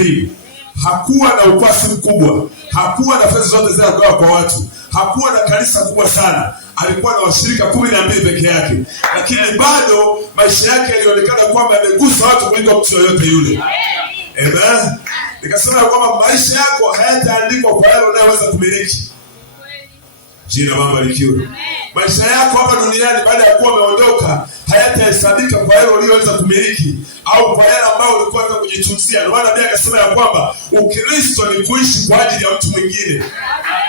free. Hakuwa na ukwasi mkubwa, hakuwa na fedha zote zinagawa kwa watu, hakuwa na kanisa kubwa sana. Alikuwa na washirika 12 peke yake, lakini bado maisha yake yalionekana kwamba yamegusa watu kuliko mtu yoyote yule. Amen. Nikasema kwamba maisha yako hayataandikwa kwa yale unayoweza kumiliki. Jina la Baba likiwe. Maisha yako hapa duniani baada ya kuwa umeondoka hayatahesabika kwa yale uliyoweza kumiliki au kwa yale ambayo ulikuwa unataka kujitunzia. Ndio maana Biblia akasema ya kwamba Ukristo ni kuishi kwa ajili ya mtu mwingine.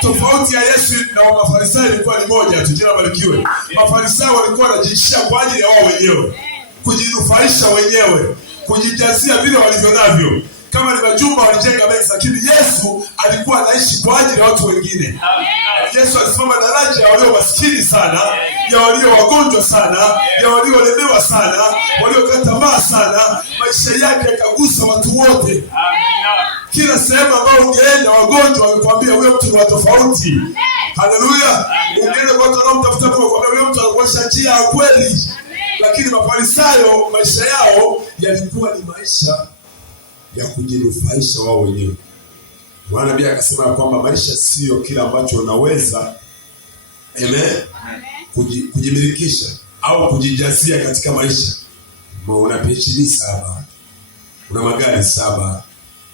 Tofauti ya Yesu na Mafarisayo ilikuwa ni moja tu. Jina la Baba likiwe. Mafarisayo walikuwa wanajishia kwa ajili ya wao wenyewe, kujinufaisha wenyewe, kujijazia vile walivyo navyo. Kama ni majumba walijenga mengi, lakini Yesu alikuwa anaishi kwa ajili ya watu wengine. Yesu alisimama daraja ya walio maskini sana, ya walio wagonjwa sana, ya waliolemewa sana, waliokata tamaa sana. Maisha yake yakagusa watu wote. Kila sehemu ambayo ungeenda wagonjwa walikwambia wewe mtu wa tofauti. Haleluya. Ungeenda kwa watu wanaomtafuta Mungu wakwambia wewe mtu anakuonyesha njia ya kweli. Lakini Mafarisayo maisha yao yalikuwa ni maisha ya kujinufaisha wao wenyewe. Bwana Biblia akasema kwamba maisha sio kila ambacho unaweza kujimilikisha au kujijazia katika maisha. Una PhD 7, una magari 7,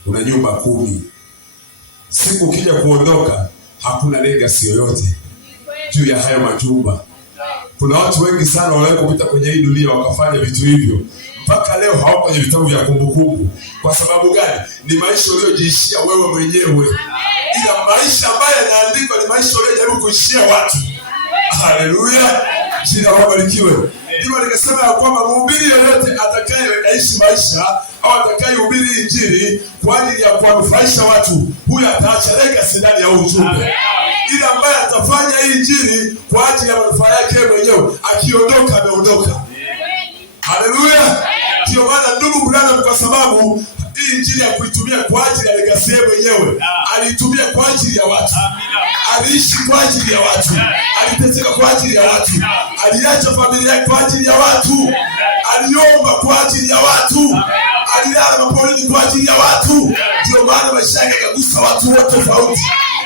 una nyumba 10. Siku ukija kuondoka hakuna legacy yoyote juu ya hayo majumba. Kuna watu wengi sana waliwahi kupita kwenye hii dunia wakafanya vitu hivyo, mpaka leo hawako kwenye vitabu vya kumbukumbu. Kwa sababu gani? Ni maisha uliyojiishia wewe mwenyewe. Ila maisha ambayo yanaandikwa ni maisha uliyojaribu kuishia watu. Haleluya. Jina la Baba likiwe. Ndivyo nikasema ya kwamba mhubiri yoyote atakayeishi maisha au atakayehubiri injili kwa ajili ya kuwanufaisha watu, huyo ataacha legacy ndani ya ujumbe. Ila ambaye atafanya hii injili kwa ajili ya manufaa yake mwenyewe, akiondoka ameondoka. Haleluya. Ndio maana ndugu Branham, kwa sababu hii injili ya kuitumia kwa ajili ya legacy mwenyewe, aliitumia kwa ajili ya watu. Aliishi kwa ajili ya watu. Aliteseka kwa ajili ya watu. Aliacha familia yake kwa ajili ya watu. Aliomba kwa ajili ya watu. Alilala maporini kwa ajili ya watu. Ndio maana maisha yake yakagusa watu wote tofauti.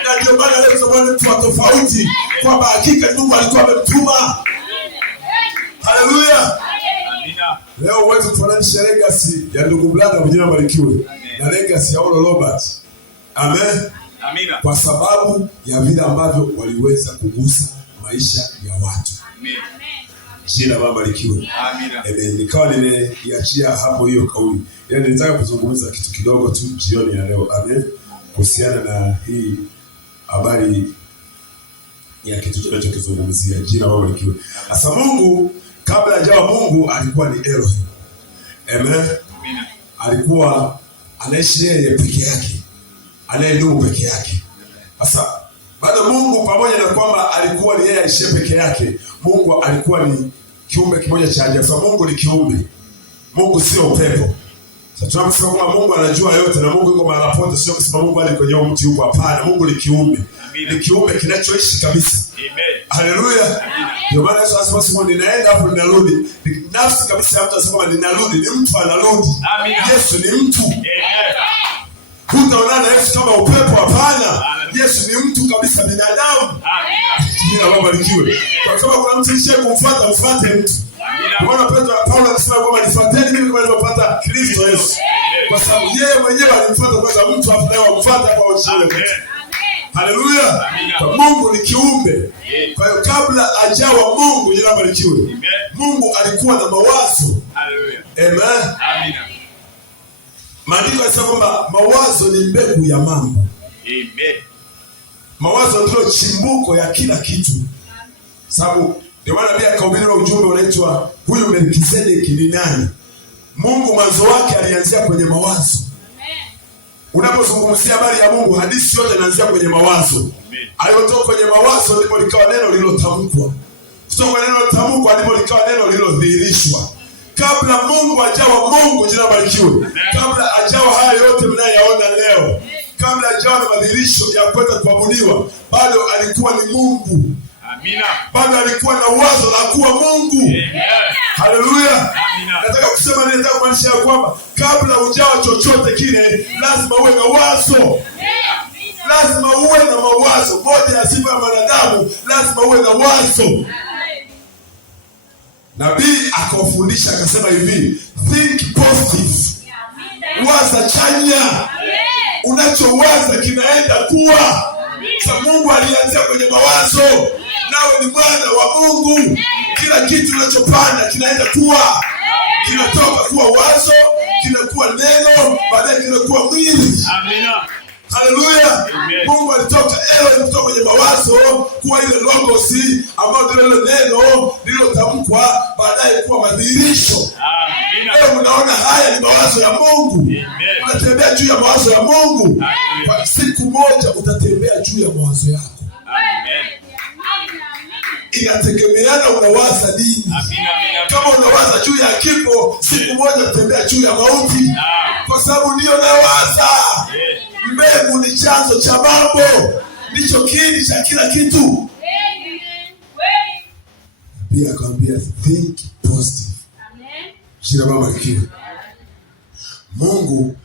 Na ndio maana leo tunamwona mtu wa tofauti kwamba hakika Mungu alikuwa amemtuma. Haleluya. Leo uweze kufananisha legacy ya ndugu Branham mjina barikiwe na legacy ya Oral Robert. Amen. Amina. Kwa sababu ya vile ambavyo waliweza kugusa maisha ya watu. Amen. Jina la Baba barikiwe. Amina. Amen. Nikawa nimeiachia hapo hiyo kauli. Yaani nitaka kuzungumza kitu kidogo tu jioni ya leo. Amen. Kuhusiana na hii habari ya kitu tunachokizungumzia. Jina la Baba barikiwe. Sasa Mungu kabla hajawa Mungu alikuwa ni Elohim. Amen. Alikuwa anaishi yeye peke yake, anayedumu peke yake. Sasa bado Mungu, pamoja na kwamba alikuwa ni yeye aishie peke yake, Mungu alikuwa ni kiumbe kimoja cha ajabu. Sasa Mungu ni kiumbe. Mungu sio upepo. Sasa tunaposema kwamba Mungu anajua yote na Mungu yuko mahali pote, sio kusema Mungu ali kwenye mti yuko, hapana. Mungu ni kiumbe. Ni kiumbe kinachoishi kabisa. Amen. Haleluya. Ndio maana Yesu anasema siku ninaenda hapo ninarudi. Nafsi kabisa ya mtu anasema ninarudi, ni mtu anarudi. Yesu ni mtu. Amen. Hutaonana na Yesu kama upepo, hapana. Yesu ni mtu kabisa, binadamu. Amen. Jina la Baba likiwe. Kwa sababu kuna mtu ishe kumfuata, mfuate mtu. Bwana Paulo anasema kwamba nifuateni mimi kama nilivyopata Kristo Yesu. Kwa sababu yeye mwenyewe alimfuata kwanza mtu afu naye kumfuata kwa ujumbe. Haleluya. Mungu ni kiumbe. Kwa hiyo kabla ajawa Mungu, jina lake likiwe, Mungu alikuwa na mawazo. Haleluya. Amen. Amina. Maandiko yanasema kwamba mawazo ni mbegu ya mambo. Amen. Mawazo ndio chimbuko ya kila kitu. Sababu ndio maana pia kahubiri ujumbe unaitwa huyu Melkizedeki ni nani? Mungu mwanzo wake alianzia kwenye mawazo. Unapozungumzia habari ya Mungu, hadithi yote inaanzia kwenye mawazo. Alipotoka kwenye mawazo ndipo likawa neno lililotamkwa. Kutoka kwenye neno lililotamkwa ndipo likawa neno lililodhihirishwa. Kabla Mungu ajawa Mungu, jina barikiwe. Kabla ajawa haya yote mnayoyaona leo, kabla ajawa na madhihirisho ya kwenda kuabudiwa, bado alikuwa ni Mungu. bado alikuwa na wazo la kuwa Mungu. Haleluya. Nataka kusema nini? Nataka kumaanisha ya kwamba kabla ujao chochote kile lazima uwe na wazo. Lazima uwe na mawazo. Moja ya sifa ya wanadamu, lazima uwe na wazo. Nabii akawafundisha akasema hivi, think positive. Waza chanya. Unachowaza kinaenda kuwa. Sa Mungu alianzia kwenye mawazo. Nawe ni mwana wa Mungu. Kila kitu unachopanda kinaenda kuwa. Kinatoka kuwa wazo, kinakuwa neno, baadaye kinakuwa mwili. Amina. Haleluya. Mungu alitoka kutoka kwenye mawazo kuwa ile logos ambayo ndio ile neno lililotamkwa baadaye kuwa madhihirisho. Amina. Leo unaona haya ni mawazo ya Mungu. Unatembea juu ya mawazo ya Mungu. Kwa siku moja utatembea juu ya mawazo yako. Inategemeana unawaza nini. Kama unawaza juu ya kifo, siku moja utatembea juu ya mauti. Kwa sababu ndio nawaza. Mbegu ni chanzo cha mambo. Ndicho kiini cha kila kitu. Pia akamwambia think positive. Amen. Jina la Baba likiwe. Mungu